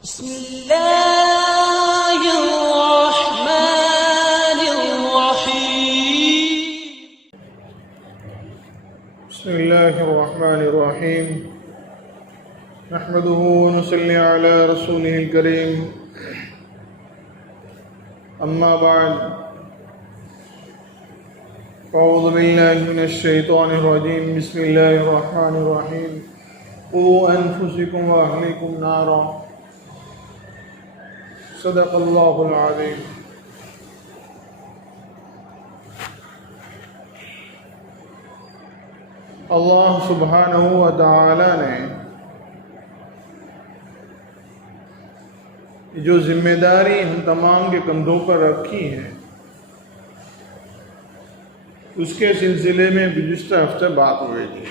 बिस्मिल्लाहिर्रहमानिर्रहीम नहमदुहु व नसल्ली अला रसूलिहिल करीम अम्मा बाद अऊज़ु बिल्लाहि मिनश शैतानिर रजीम बिस्मिल्लाहिर्रहमानिर्रहीम क़ू अनफुसकुम व अहलिकुम नारा सदक़ल्लाहुल अज़ीम। अल्लाह सुब्हानहु व तआला ने जो जिम्मेदारी हम तमाम के कंधों पर रखी है उसके सिलसिले में गुज़िश्ता हफ्ते बात हुई थी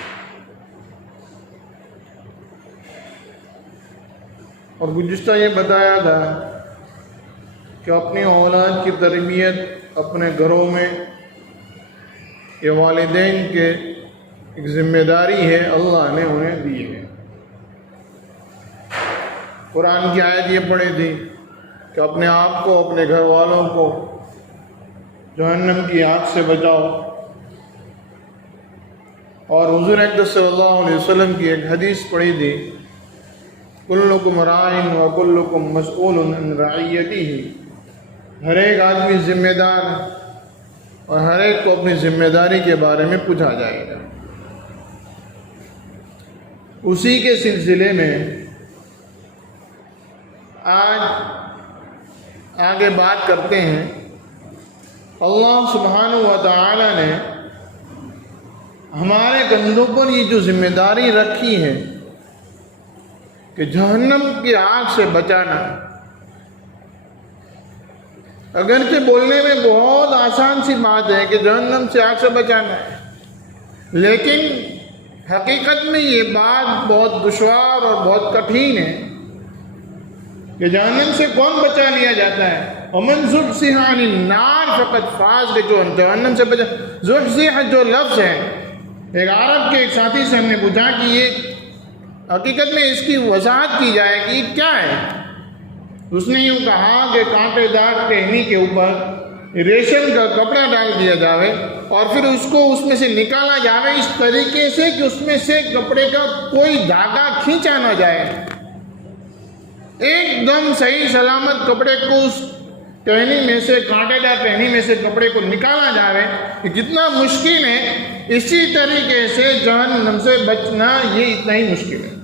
और गुज़िश्ता ये बताया था कि अपनी औलाद की तरबियत अपने घरों में ये वालिदैन के एक ज़िम्मेदारी है, अल्लाह ने उन्हें दी है। कुरान की आयत ये पढ़ी थी कि अपने आप को अपने घर वालों को जहन्नम की आग से बचाओ, और हुज़ूर अक़दस सल्लल्लाहु अलैहि वसल्लम की एक हदीस पढ़ी थी कुल्लुकुम राइन व कुल्लुकुम मसऊलुन अन रइयतिही। हर एक आदमी ज़िम्मेदार और हर एक को अपनी ज़िम्मेदारी के बारे में पूछा जाएगा। उसी के सिलसिले में आज आगे बात करते हैं। अल्लाह सुब्हानहु व तआला ने हमारे कंधों पर ये जो जिम्मेदारी रखी है कि जहन्नम की आग से बचाना, अगरचे बोलने में बहुत आसान सी बात है कि जहन्नम से आग से बचाना है, लेकिन हकीकत में ये बात बहुत दुश्वार और बहुत कठिन है कि जहन्नम से कौन बचा लिया जाता है। वमन ज़ुहज़िहा अनिन नार फ़क़द फ़ाज़, के जो जहन्नम से बचा, ज़ुहज़िहा जो लफ्ज़ है, एक अरब के एक साथी से हमने पूछा कि ये हकीकत में इसकी वजाहत की जाए कि ये क्या है। उसने यूँ कहा कि कांटेदार टहनी के ऊपर रेशम का कपड़ा डाल दिया जावे और फिर उसको उसमें से निकाला जावे इस तरीके से कि उसमें से कपड़े का कोई धागा खींचा न जाए, एकदम सही सलामत कपड़े को उस टहनी में से, कांटेदार टहनी में से कपड़े को निकाला जावे, कि जितना मुश्किल है इसी तरीके से जहन्नम से बचना ये इतना ही मुश्किल है।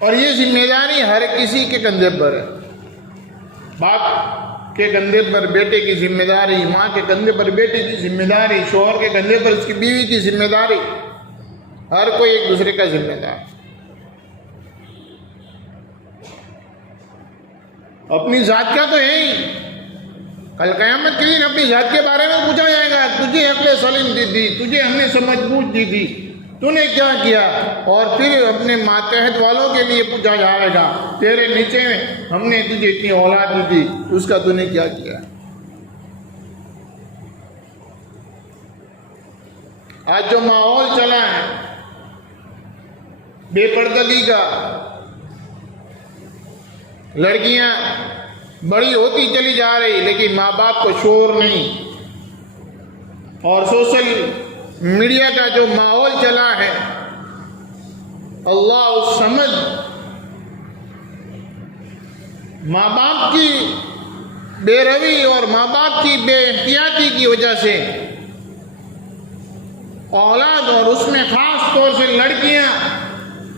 और ये जिम्मेदारी हर किसी के कंधे पर है। बाप के कंधे पर बेटे की जिम्मेदारी, माँ के कंधे पर बेटे की जिम्मेदारी, शौहर के कंधे पर उसकी बीवी की जिम्मेदारी, हर कोई एक दूसरे का जिम्मेदार। अपनी जात का तो है ही, कल क़यामत के दिन अपनी जात के बारे में पूछा जाएगा, तुझे अक्ल सलीम दी थी, तुझे हमने समझ बूझ दी थी, तूने क्या किया। और फिर अपने मातहत वालों के लिए पूछा जाएगा, तेरे नीचे में हमने तुझे इतनी औलाद दी थी, उसका तूने क्या किया। आज जो माहौल चला है बेपर्दगी का, लड़कियां बड़ी होती चली जा रही लेकिन माँ बाप को शोर नहीं, और सोशल मीडिया का जो माहौल चला है, अल्लाह उस समझ माँ बाप की बेरवी और माँ बाप की बेएहतियाती की वजह से औलाद, और उसमें खास तौर से लड़कियां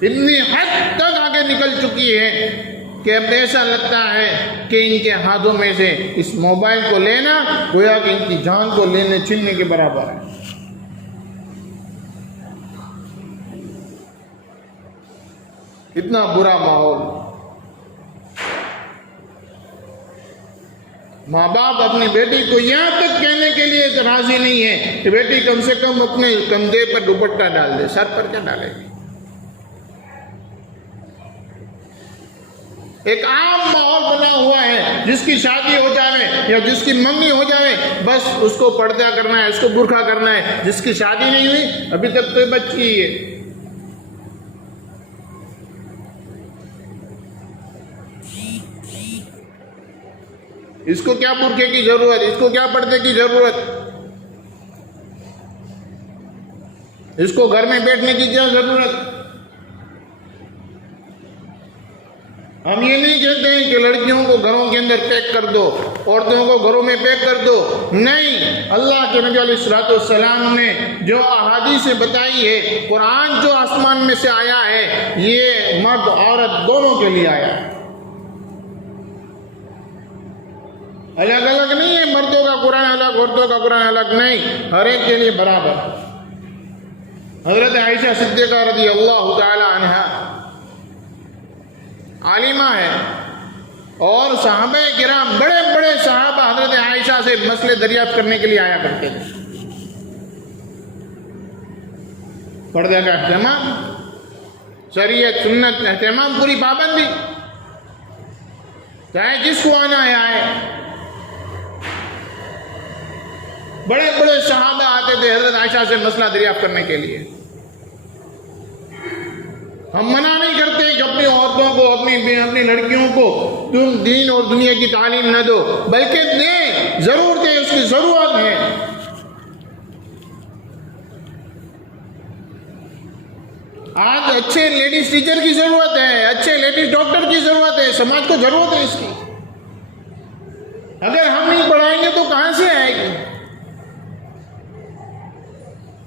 इतनी हद तक आगे निकल चुकी है कि अब ऐसा लगता है कि इनके हाथों में से इस मोबाइल को लेना गोया कि इनकी जान को लेने छीनने के बराबर है। इतना बुरा माहौल। माँ बाप अपनी बेटी को यहाँ तक कहने के लिए राजी नहीं है कि बेटी कम से कम अपने कंधे पर दुपट्टा डाल दे, सर पर क्या डालेगी। एक आम माहौल बना हुआ है, जिसकी शादी हो जाए या जिसकी मंगनी हो जाए बस उसको पर्दा करना है, उसको बुर्का करना है। जिसकी शादी नहीं हुई अभी तक तो बच्ची है, इसको क्या बुर्के की जरूरत, इसको क्या पर्दे की जरूरत, इसको घर में बैठने की क्या जरूरत। हम ये नहीं कहते हैं कि लड़कियों को घरों के अंदर पैक कर दो, औरतों को घरों में पैक कर दो, नहीं। अल्लाह के नबी अलैहिस्सलाम ने जो अहादीसें बताई है, कुरान जो आसमान में से आया है, ये मर्द औरत दोनों के लिए आया है, अलग अलग नहीं है। मर्दों का कुरान अलग, औरतों का कुरान अलग नहीं, हर एक के लिए बराबर। हजरत आयशा सिद्दीक़ा रज़ी अल्लाह ताला अन्हा आलिमा है, और सहाबा किराम बड़े बड़े सहाबा हजरत आयशा से मसले दरियाफ्त करने के लिए आया करते थे। पर्दे का एहतमाम, शरीयत सुन्नत एहतमाम, पूरी पाबंदी, चाहे जिसको आना है आए। बड़े बड़े सहाबा आते थे हजरत आयशा से मसला दरियाफ्त करने के लिए। हम मना नहीं करते कि अपनी औरतों को, अपनी लड़कियों को तुम दीन और दुनिया की तालीम न दो, बल्कि दें, जरूर दें, उसकी जरूरत है। आज अच्छे लेडीज टीचर की जरूरत है, अच्छे लेडीज डॉक्टर की जरूरत है, समाज को जरूरत है इसकी। अगर हम नहीं पढ़ाएंगे तो कहां से आएगी।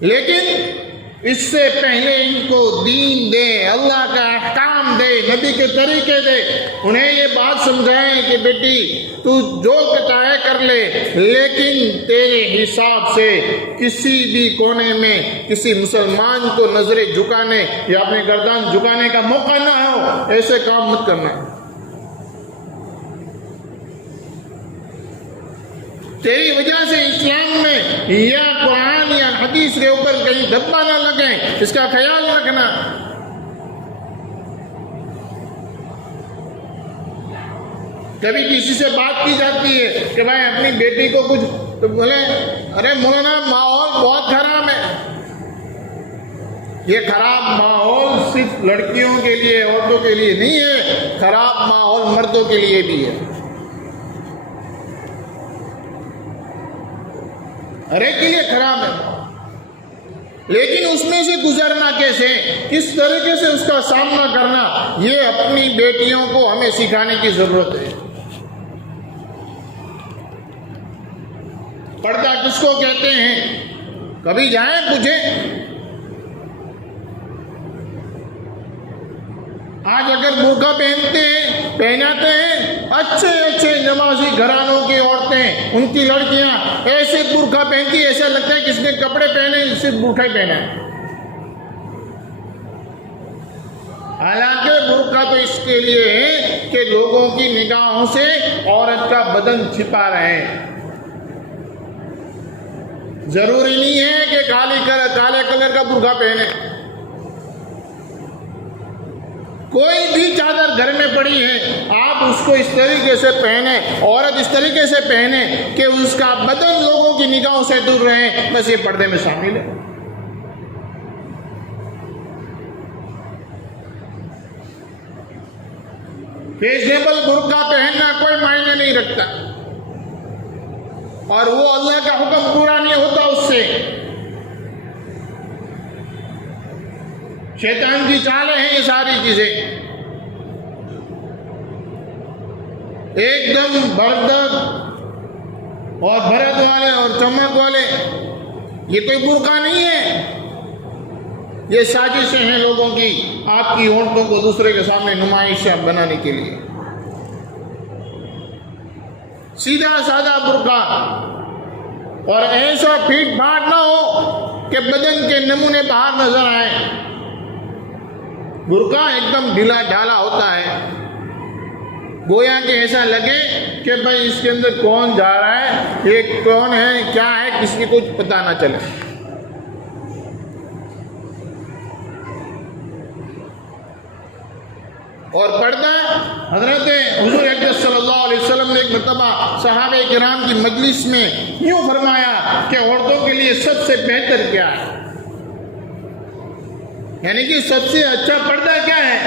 लेकिन इससे पहले इनको दीन दे, अल्लाह का अहकाम दे, नबी के तरीके दे, उन्हें ये बात समझाएं कि बेटी तू जो चाहे कर ले, लेकिन तेरे हिसाब से किसी भी कोने में किसी मुसलमान को नजरें झुकाने या अपने गर्दन झुकाने का मौका ना हो, ऐसे काम मत करना। तेरी वजह से इस्लाम में या कुरान या हदीस के ऊपर कहीं धब्बा ना लगे, इसका ख्याल रखना। कभी किसी से बात की जाती है कि भाई अपनी बेटी को कुछ, तो बोले अरे मौलाना माहौल बहुत खराब है। ये खराब माहौल सिर्फ लड़कियों के लिए, औरतों के लिए नहीं है, खराब माहौल मर्दों के लिए भी है, हर एक के लिए खराब है। लेकिन उसमें से गुजरना कैसे, किस तरीके से उसका सामना करना, ये अपनी बेटियों को हमें सिखाने की जरूरत है। पर्दा किसको कहते हैं, कभी जाए पूछे। आज अगर बुर्का पहनाते हैं अच्छे अच्छे नमाजी घरानों की औरतें, उनकी लड़कियां ऐसे बुर्का पहनती, ऐसा लगता है किसने कपड़े पहने, सिर्फ बुर्का ही पहना है। हालांकि बुर्का तो इसके लिए है कि लोगों की निगाहों से औरत का बदन छिपा रहे। जरूरी नहीं है कि काले कलर का बुर्का पहने। कोई भी चादर घर में पड़ी है, आप उसको इस तरीके से पहने, औरत इस तरीके से पहने कि उसका बदन लोगों की निगाहों से दूर रहे, बस ये पर्दे में शामिल है। फैशनेबल बुर्का पहनना कोई मायने नहीं रखता, और वो अल्लाह का हुक्म पूरा नहीं होता उससे। शैतान की चालें हैं ये सारी चीजें। एकदम बरदक और भरत वाले और चमक वाले, ये कोई बुर्का नहीं है, ये साजिशें हैं लोगों की आपकी औरतों को दूसरे के सामने नुमाइश बनाने के लिए। सीधा साधा बुर्का, और ऐसा फीट फाट ना हो कि बदन के नमूने बाहर नजर आए। बुर्का एकदम ढीला ढाला होता है, गोया कि ऐसा लगे कि भाई इसके अंदर कौन जा रहा है, ये कौन है, क्या है, किसी को कुछ पता ना चले। और पर्दा, हजरत हुजूर अकरम सल्लल्लाहु अलैहि वसल्लम ने एक मर्तबा सहाबे किराम की मजलिस में यूं फरमाया कि औरतों के लिए सबसे बेहतर क्या है, यानी कि सबसे अच्छा पर्दा क्या है।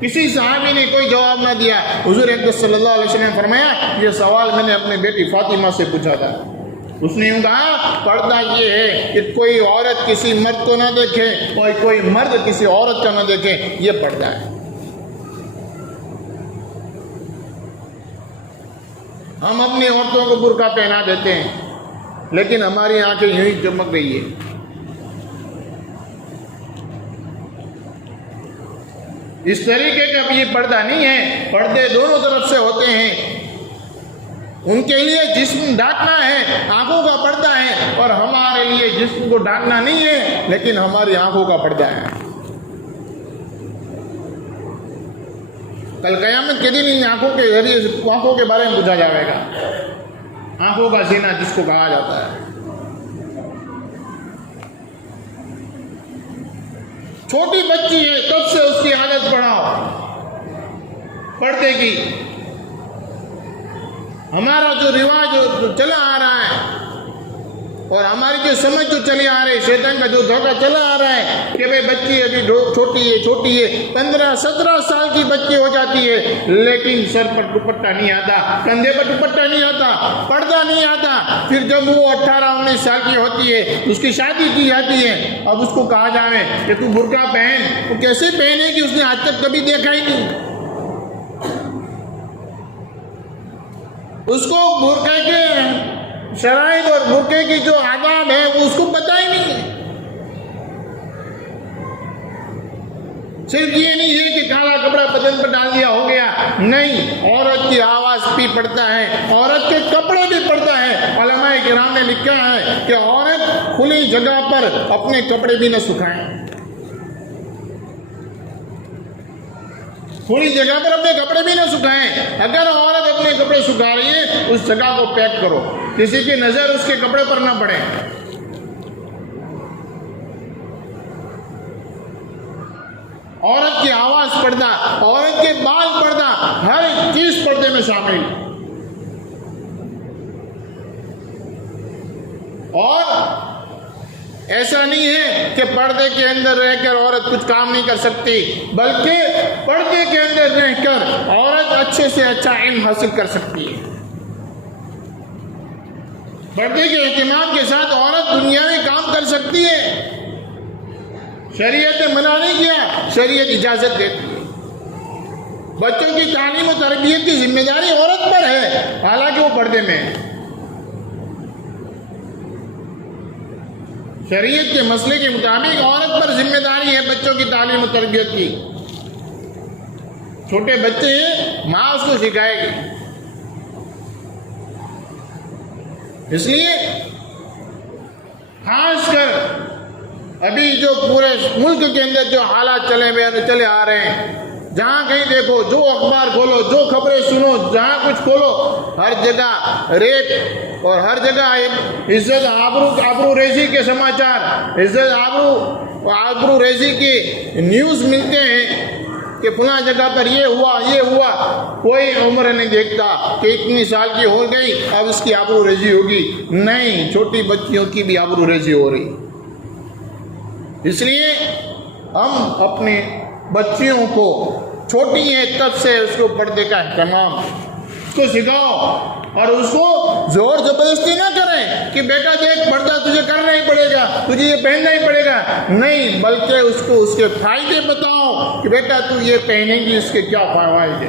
किसी साहबी ने कोई जवाब ना दिया। हुजूर अक़दस सल्लल्लाहु अलैहि वसल्लम ने फरमाया, ये सवाल मैंने अपनी बेटी फातिमा से पूछा था। उसने यूँ कहा, पर्दा ये है कि कोई औरत किसी मर्द को ना देखे और कोई मर्द किसी औरत को ना देखे, ये पर्दा है। हम अपनी औरतों को बुर्का पहना देते हैं, लेकिन हमारी आंखें यूं ही चमक रही है। इस तरीके का ये पर्दा नहीं है। पर्दे दोनों तरफ से होते हैं। उनके लिए जिस्म ढांकना है, आंखों का पर्दा है, और हमारे लिए जिस्म को ढांकना नहीं है, लेकिन हमारी आंखों का पर्दा है। कल क़यामत के दिन इन आंखों के जरिए आंखों के बारे में पूछा जाएगा। आंखों का सीना जिसको कहा जाता है। छोटी बच्ची है, तब से उसकी आदत बढ़ाओ पर्दे की। हमारा जो रिवाज जो चला आ रहा है और हमारी जो समझ जो चली आ रही है, शैतान का जो धोखा चला आ रहा है कि भाई बच्ची अभी छोटी है 15-17 साल की बच्ची हो जाती है, लेकिन सर पर दुपट्टा नहीं आता, कंधे पर दुपट्टा नहीं आता, पर्दा नहीं आता। फिर जब वो 18-19 साल की होती है, उसकी शादी की जाती है। अब उसको कहा जाए कि तू बुर्का पहन, वो कैसे पहनेगी? उसने आज तक कभी देखा ही नहीं। उसको बुर्के के शराइत और बुर्के की जो आदाब है वो उसको पता ही नहीं है। सिर्फ ये नहीं है कि काला कपड़ा बदन पर डाल दिया हो गया, नहीं, औरत की आवाज भी पड़ता है, औरत के कपड़े भी पड़ता है। उलमाए किराम ने लिखा है कि औरत खुली जगह पर अपने कपड़े भी न सुखाए, खुली जगह पर अपने कपड़े भी न सुखाएं। अगर औरत अपने कपड़े सुखा रही है, उस जगह को पैक करो, किसी की नजर उसके कपड़े पर ना पड़े। औरत की आवाज पर्दा, औरत के बाल पर्दा, हर चीज पर्दे में शामिल। और ऐसा नहीं है कि पर्दे के अंदर रहकर औरत कुछ काम नहीं कर सकती, बल्कि पर्दे के अंदर रहकर औरत अच्छे से अच्छा इल्म हासिल कर सकती है। पर्दे के एहतिमाम के साथ औरत दुनिया में काम कर सकती है। शरीयत ने मना नहीं किया, शरीयत इजाजत देती है। बच्चों की तालीम और तरबियत की जिम्मेदारी औरत पर है, हालांकि वो पर्दे में है। शरीयत के मसले के मुताबिक औरत पर जिम्मेदारी है बच्चों की तालीम और तरबियत की। छोटे बच्चे हैं, माँ उसको सिखाएगी। इसलिए खासकर अभी जो पूरे मुल्क के अंदर जो हालात चले आ रहे हैं, जहाँ कहीं देखो, जो अखबार खोलो, जो खबरें सुनो, जहाँ कुछ खोलो, हर जगह रेप और हर जगह इज्जत आबरू रेजी के समाचार, इज्जत आबरू रेजी के न्यूज़ मिलते हैं कि फला जगह पर ये हुआ। कोई उम्र नहीं देखता कि इतनी साल की हो गई अब इसकी आबरू रेजी होगी। नहीं, छोटी बच्चियों की भी आबरू रेजी हो रही। इसलिए हम अपने बच्चियों को, छोटी है तब से उसको पर्दे का एहतमाम उसको सिखाओ, और उसको जोर जबरदस्ती ना करें कि बेटा देख पर्दा तुझे करना ही पड़ेगा, तुझे ये पहनना ही पड़ेगा। नहीं, बल्कि उसको उसके फायदे बताओ कि बेटा तू ये पहनेगी, इसके क्या फायदे,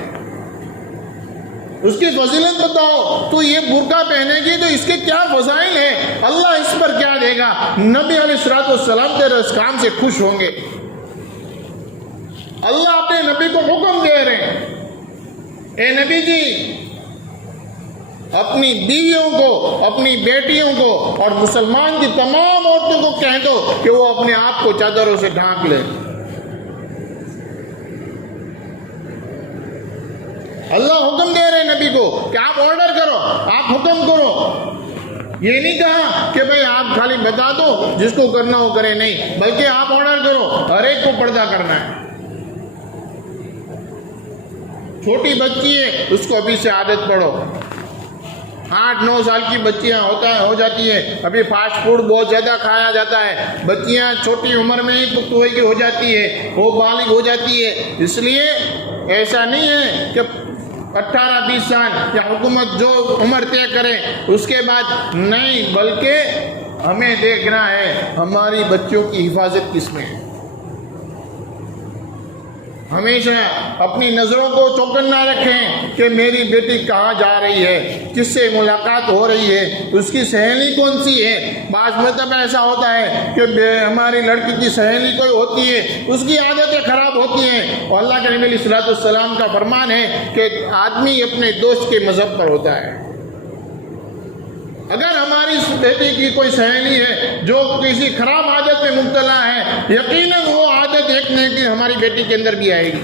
उसकी फजीलत बताओ। तू ये बुर्का पहनेगी तो इसके क्या फजाइल है, अल्लाह इस पर क्या देगा। नबी अलैहिस्सलाम तेरे इस काम से खुश होंगे। अल्लाह अपने नबी को हुक्म दे रहे हैं, ए नबी जी, अपनी बीवियों को, अपनी बेटियों को और मुसलमान की तमाम औरतों को कह दो कि वो अपने आप को चादरों से ढांक ले। अल्लाह हुक्म दे रहे हैं नबी को कि आप ऑर्डर करो, आप हुक्म करो। ये नहीं कहा कि भाई आप खाली बता दो, जिसको करना हो करे, नहीं, बल्कि आप ऑर्डर करो, हर एक को पर्दा करना है। छोटी बच्ची है, उसको अभी से आदत पड़ो। 8-9 साल की बच्चियां हो जाती है। अभी फास्ट फूड बहुत ज़्यादा खाया जाता है, बच्चियां छोटी उम्र में ही पुख्तगी की हो जाती है, वो बालिग हो जाती है। इसलिए ऐसा नहीं है कि 18-20 साल या हुकूमत जो उम्र तय करे उसके बाद नहीं, बल्कि हमें देखना है हमारी बच्चों की हिफाजत किसमें है। हमेशा अपनी नज़रों को चौकन्ना रखें कि मेरी बेटी कहाँ जा रही है, किससे मुलाकात हो रही है, उसकी सहेली कौन सी है। बाज़ मतलब ऐसा होता है कि हमारी लड़की की सहेली कोई होती है, उसकी आदतें ख़राब होती हैं, और अल्लाह के नबी अलैहि सलाम का फरमान है कि आदमी अपने दोस्त के मज़हब पर होता है। अगर हमारी बेटी की कोई सहेली है जो किसी खराब आदत में मुब्तला है, यकीनन वो आदत एक न एक हमारी बेटी के अंदर भी आएगी।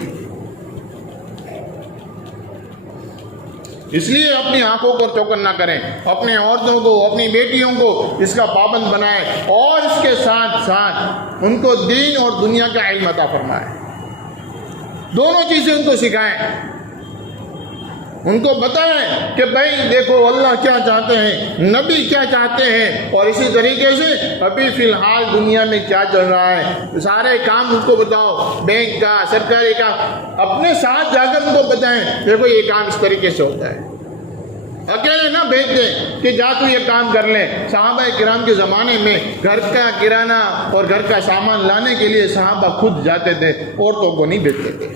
इसलिए अपनी आंखों को चौकन्ना करें, अपने औरतों को, अपनी बेटियों को इसका पाबंद बनाएं, और इसके साथ साथ उनको दीन और दुनिया का इल्म अता फरमाएं। दोनों चीज़ें उनको सिखाएं, उनको बताएं कि भाई देखो अल्लाह क्या चाहते हैं, नबी क्या चाहते हैं, और इसी तरीके से अभी फ़िलहाल दुनिया में क्या चल रहा है सारे काम उनको बताओ, बैंक का, सरकारी का, अपने साथ जाकर उनको बताएं देखो ये काम इस तरीके से होता है। अकेले ना भेज दें कि जा तू ये काम कर ले। सहाबा किराम के ज़माने में घर का किराना और घर का सामान लाने के लिए सहाबा खुद जाते थे, औरतों को नहीं भेजते थे,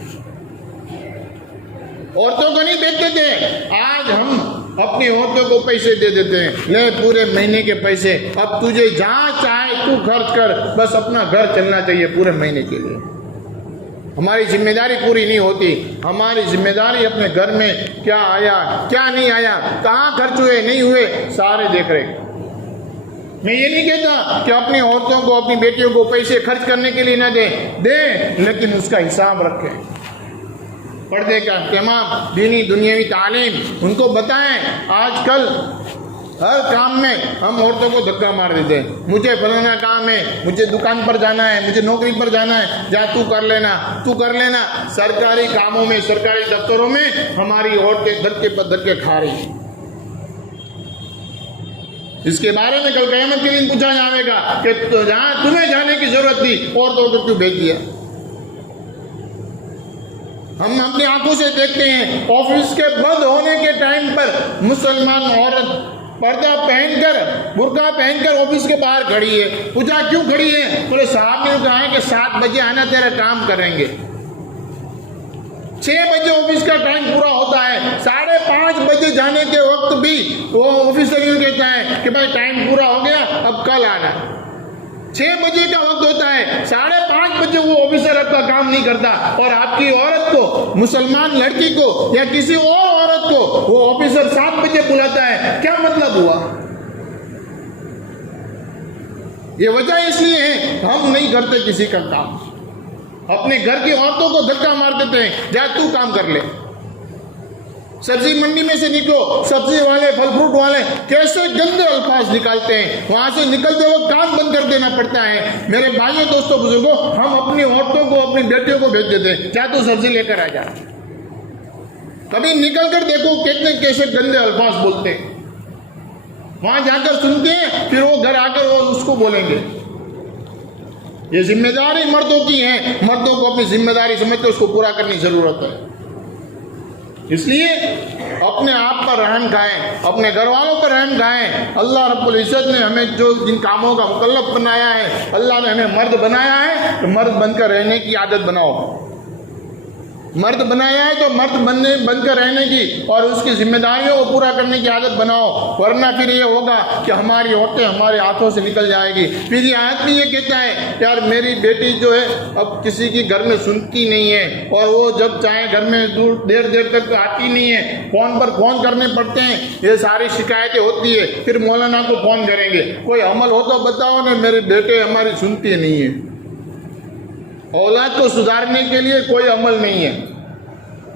औरतों को नहीं भेजते थे। आज हम अपनी औरतों को पैसे दे देते हैं, ले पूरे महीने के पैसे, अब तुझे जहाँ चाहे तू खर्च कर, बस अपना घर चलना चाहिए पूरे महीने के लिए। हमारी जिम्मेदारी पूरी नहीं होती। हमारी जिम्मेदारी अपने घर में क्या आया, क्या नहीं आया, कहाँ खर्च हुए नहीं हुए, सारे देख रहे। मैं ये नहीं कहता कि अपनी औरतों को, अपनी बेटियों को पैसे खर्च करने के लिए ना दें, लेकिन उसका हिसाब रखें। पर्दे का इत्माम, दीनी दुनियावी तालीम उनको बताएं। आजकल हर काम में हम औरतों को धक्का मार देते हैं, मुझे फलाना काम है, मुझे दुकान पर जाना है, मुझे नौकरी पर जाना है, जा तू कर लेना, तू कर लेना। सरकारी कामों में, सरकारी दफ्तरों में हमारी औरतें धक्के पर धक्के खा रही हैं। इसके बारे में कल क़यामत के दिन पूछा जाएगा कि तो जहाँ तुम्हें जाने की जरूरत थी औरतों को क्यों भेज दिया। हम अपनी आंखों से देखते हैं ऑफिस के बंद होने के टाइम पर मुसलमान औरत पर्दा पहनकर, बुर्का पहनकर ऑफिस के बाहर खड़ी है। पूछा क्यों खड़ी है? बोले साहब ने कहा है कि 7 बजे आना, तेरा काम करेंगे। 6 बजे ऑफिस का टाइम पूरा होता है, 5:30 बजे जाने के वक्त भी वो ऑफिसर यूँ कहता है कि भाई टाइम पूरा हो गया, अब कल आना। 6 बजे का वक्त होता है, 5:30 बजे वो ऑफिसर आपका काम नहीं करता, और आपकी औरत को, मुसलमान लड़की को या किसी और औरत को वो ऑफिसर 7 बजे बुलाता है। क्या मतलब हुआ? ये वजह इसलिए है हम नहीं करते किसी का काम, अपने घर की औरतों को धक्का मार देते हैं, जा तू काम कर ले। सब्जी मंडी में से निकलो, सब्जी वाले, फल फ्रूट वाले कैसे गंदे अल्फाज निकालते हैं, वहां से निकलते वक्त काम बंद कर देना पड़ता है। मेरे भाइयों, दोस्तों, बुजुर्गों, हम अपनी औरतों को, अपनी बेटियों को भेज देते हैं, क्या तू सब्जी लेकर आ जा। कभी निकल कर देखो कितने कैसे गंदे अल्फाज बोलते हैं, वहां जाकर सुनते हैं, फिर वो घर आकर वो उसको बोलेंगे। ये जिम्मेदारी मर्दों की है, मर्दों को अपनी जिम्मेदारी समझ कर उसको पूरा करने की जरूरत है। इसलिए अपने आप पर रहम खाएं, अपने घर वालों पर रहम खाएं। अल्लाह रब्बुल इज्जत ने हमें जो जिन कामों का मुकल्लफ बनाया है, अल्लाह ने हमें मर्द बनाया है, तो मर्द बनकर रहने की आदत बनाओ। मर्द बनाया है तो मर्द बनकर रहने की और उसकी जिम्मेदारियों को पूरा करने की आदत बनाओ, वरना फिर ये होगा कि हमारी औरतें हमारे हाथों से निकल जाएगी। फिर ये आदमी ये कहता है यार मेरी बेटी जो है अब किसी की घर में सुनती नहीं है, और वो जब चाहे घर में देर तक आती नहीं है, फ़ोन पर फ़ोन करने पड़ते हैं, ये सारी शिकायतें होती है। फिर मौलाना को फ़ोन करेंगे, कोई अमल हो तो बताओ ना, मेरे बेटे हमारी सुनती नहीं है। औलाद को सुधारने के लिए कोई अमल नहीं है,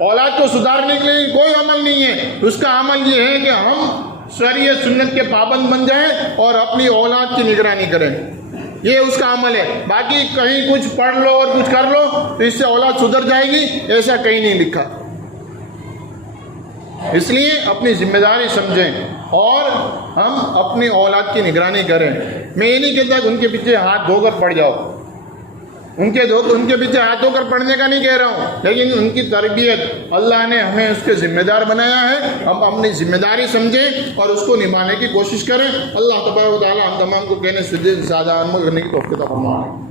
औलाद को सुधारने के लिए कोई अमल नहीं है। उसका अमल ये है कि हम शरीयत सुन्नत के पाबंद बन जाएं और अपनी औलाद की निगरानी करें, ये उसका अमल है। बाकी कहीं कुछ पढ़ लो और कुछ कर लो तो इससे औलाद सुधर जाएगी, ऐसा कहीं नहीं लिखा। इसलिए अपनी जिम्मेदारी समझें। और हम अपनी औलाद की निगरानी करें। मैं ये नहीं कहता कि उनके पीछे हाथ धोकर पड़ जाओ, उनके पीछे हाथ धोकर पढ़ने का नहीं कह रहा हूँ, लेकिन उनकी तरबियत अल्लाह ने हमें उसके जिम्मेदार बनाया है। हम अपनी जिम्मेदारी समझें और उसको निभाने की कोशिश करें। अल्लाह तबारक व तआला हम तमाम को कहने से ज़्यादा अमल करने की तौफीक अता फरमाए।